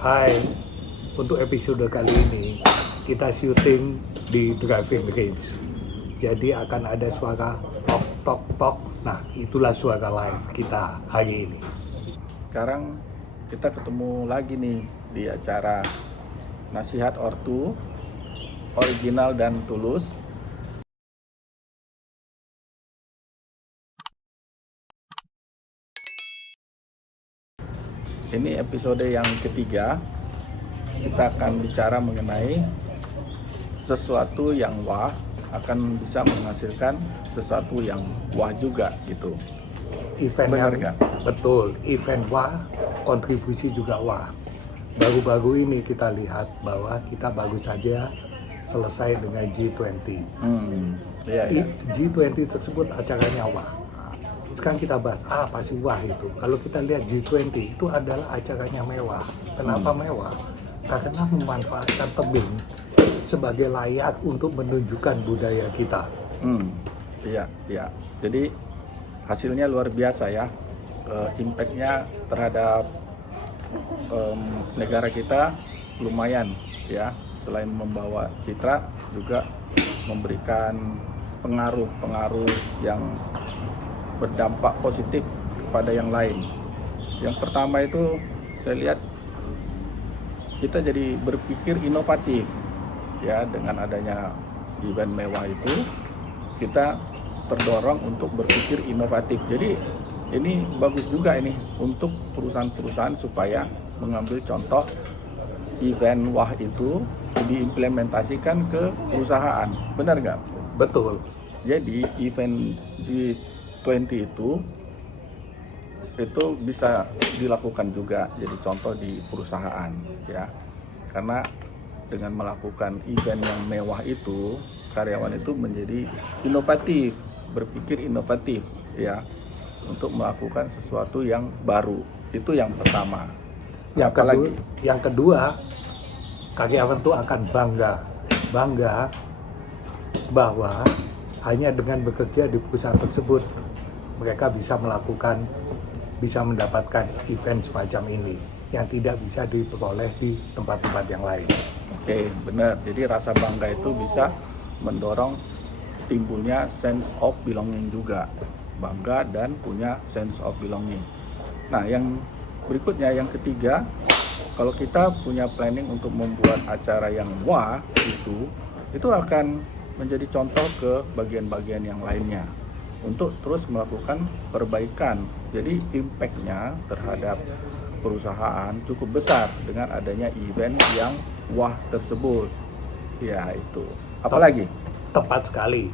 Hai, untuk episode kali ini kita syuting di driving range. Jadi akan ada suara tok tok tok. Nah, itulah suara live kita hari ini. Sekarang kita ketemu lagi nih di acara Nasihat Ortu, original dan tulus. Ini episode yang ketiga. Kita akan bicara mengenai sesuatu yang wah akan bisa menghasilkan sesuatu yang wah juga gitu. Event Benar yang nggak? betul, event wah, kontribusi juga wah. Baru-baru ini kita lihat bahwa kita baru saja selesai dengan G20. Iya. G20 tersebut acaranya wah. Sekarang kita bahas pasti wah itu. Kalau kita lihat G20 itu adalah acaranya mewah. Kenapa mewah? Karena memanfaatkan tebing sebagai layak untuk menunjukkan budaya kita. Iya. Jadi hasilnya luar biasa ya. Impact-nya terhadap negara kita lumayan ya. Selain membawa citra, juga memberikan pengaruh yang berdampak positif kepada yang lain. Yang pertama itu saya lihat kita jadi berpikir inovatif ya, dengan adanya event mewah itu kita terdorong untuk berpikir inovatif. Jadi ini bagus juga ini untuk perusahaan-perusahaan supaya mengambil contoh event wah itu diimplementasikan ke perusahaan. Benar nggak? Betul. Jadi event G20 itu bisa dilakukan juga jadi contoh di perusahaan ya, karena dengan melakukan event yang mewah itu karyawan itu menjadi inovatif, berpikir inovatif ya, untuk melakukan sesuatu yang baru. Itu yang pertama. Yang kedua, karyawan itu akan bangga bahwa hanya dengan bekerja di perusahaan tersebut mereka bisa mendapatkan event semacam ini yang tidak bisa diperoleh di tempat-tempat yang lain. Oke, benar. Jadi rasa bangga itu bisa mendorong timbulnya sense of belonging juga. Bangga dan punya sense of belonging. Nah, yang berikutnya, yang ketiga, kalau kita punya planning untuk membuat acara yang wah itu akan menjadi contoh ke bagian-bagian yang lainnya untuk terus melakukan perbaikan. Jadi impact-nya terhadap perusahaan cukup besar dengan adanya event yang wah tersebut. Ya itu. Apalagi? Tepat sekali.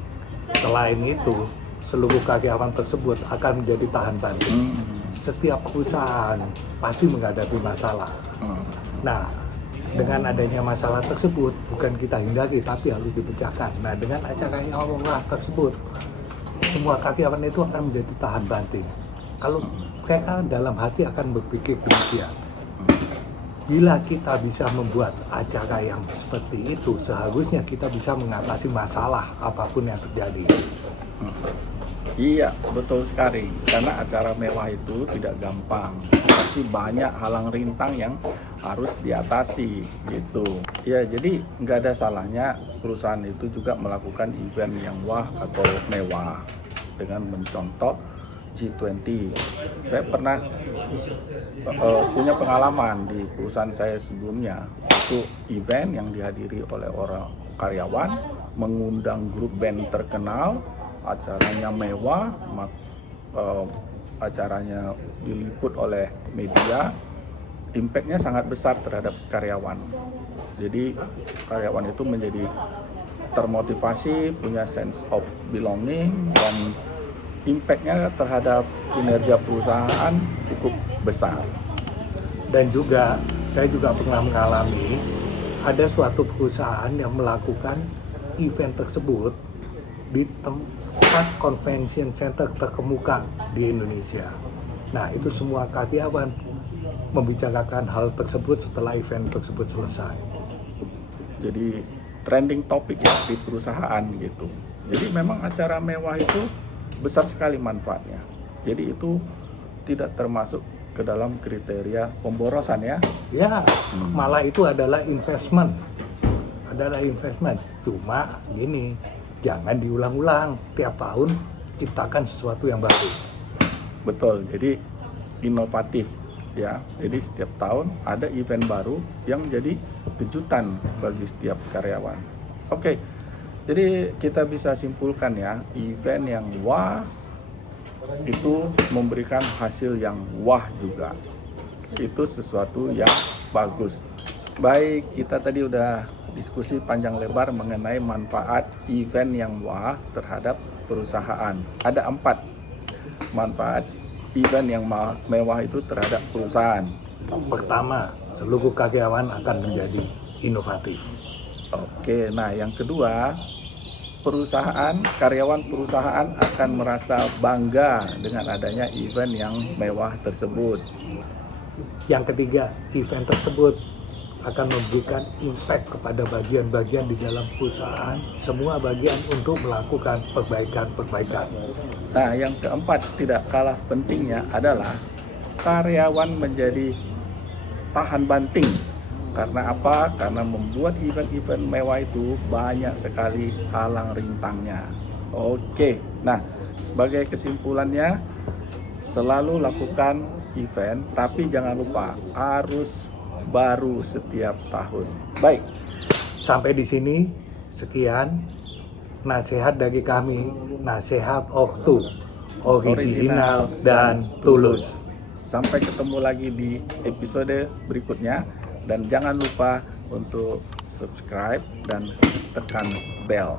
Selain itu, seluruh karyawan tersebut akan menjadi tahan banting. Setiap perusahaan pasti menghadapi masalah. Nah, dengan adanya masalah tersebut bukan kita hindari tapi harus dipecahkan. Nah, dengan acara yang wah tersebut, semua karyawan itu akan menjadi tahan banting. Kalau mereka dalam hati akan berpikir demikian, bila kita bisa membuat acara yang seperti itu, seharusnya kita bisa mengatasi masalah apapun yang terjadi. Iya, betul sekali. Karena acara mewah itu tidak gampang. Pasti banyak halang rintang yang harus diatasi gitu. Ya, jadi nggak ada salahnya perusahaan itu juga melakukan event yang wah atau mewah dengan mencontoh G20. Saya pernah punya pengalaman di perusahaan saya sebelumnya. Itu event yang dihadiri oleh orang karyawan, mengundang grup band terkenal, acaranya mewah, acaranya diliput oleh media, impact-nya sangat besar terhadap karyawan. Jadi karyawan itu menjadi termotivasi, punya sense of belonging, dan impact-nya terhadap kinerja perusahaan cukup besar. Dan juga saya juga pernah mengalami ada suatu perusahaan yang melakukan event tersebut di tempat convention center terkemuka di Indonesia. Nah, itu semua karyawan membicarakan hal tersebut setelah event tersebut selesai. Jadi trending topik ya di perusahaan gitu. Jadi memang acara mewah itu besar sekali manfaatnya. Jadi itu tidak termasuk ke dalam kriteria pemborosan ya. Ya, malah itu adalah investment. Cuma gini, jangan diulang-ulang. Tiap tahun ciptakan sesuatu yang baru. Betul, jadi inovatif ya. Jadi setiap tahun ada event baru yang menjadi kejutan bagi setiap karyawan. Oke, jadi kita bisa simpulkan ya, event yang wah itu memberikan hasil yang wah juga. Itu sesuatu yang bagus. Baik, kita tadi udah diskusi panjang lebar mengenai manfaat event yang wah terhadap perusahaan. Ada 4 manfaat event yang mewah itu terhadap perusahaan. Pertama, seluruh karyawan akan menjadi inovatif. Oke, nah yang kedua, karyawan perusahaan akan merasa bangga dengan adanya event yang mewah tersebut. Yang ketiga, event tersebut akan memberikan impact kepada bagian-bagian di dalam perusahaan, semua bagian untuk melakukan perbaikan. Nah, yang keempat tidak kalah pentingnya adalah karyawan menjadi tahan banting. Karena apa? Karena membuat event-event mewah itu banyak sekali halang rintangnya. Oke, nah sebagai kesimpulannya, selalu lakukan event, tapi jangan lupa harus baru setiap tahun. Baik, Sampai di sini, sekian nasihat dari kami, nasihat Oktu, original dan tulus. sampai ketemu lagi di episode berikutnya. Dan jangan lupa untuk subscribe dan tekan bell.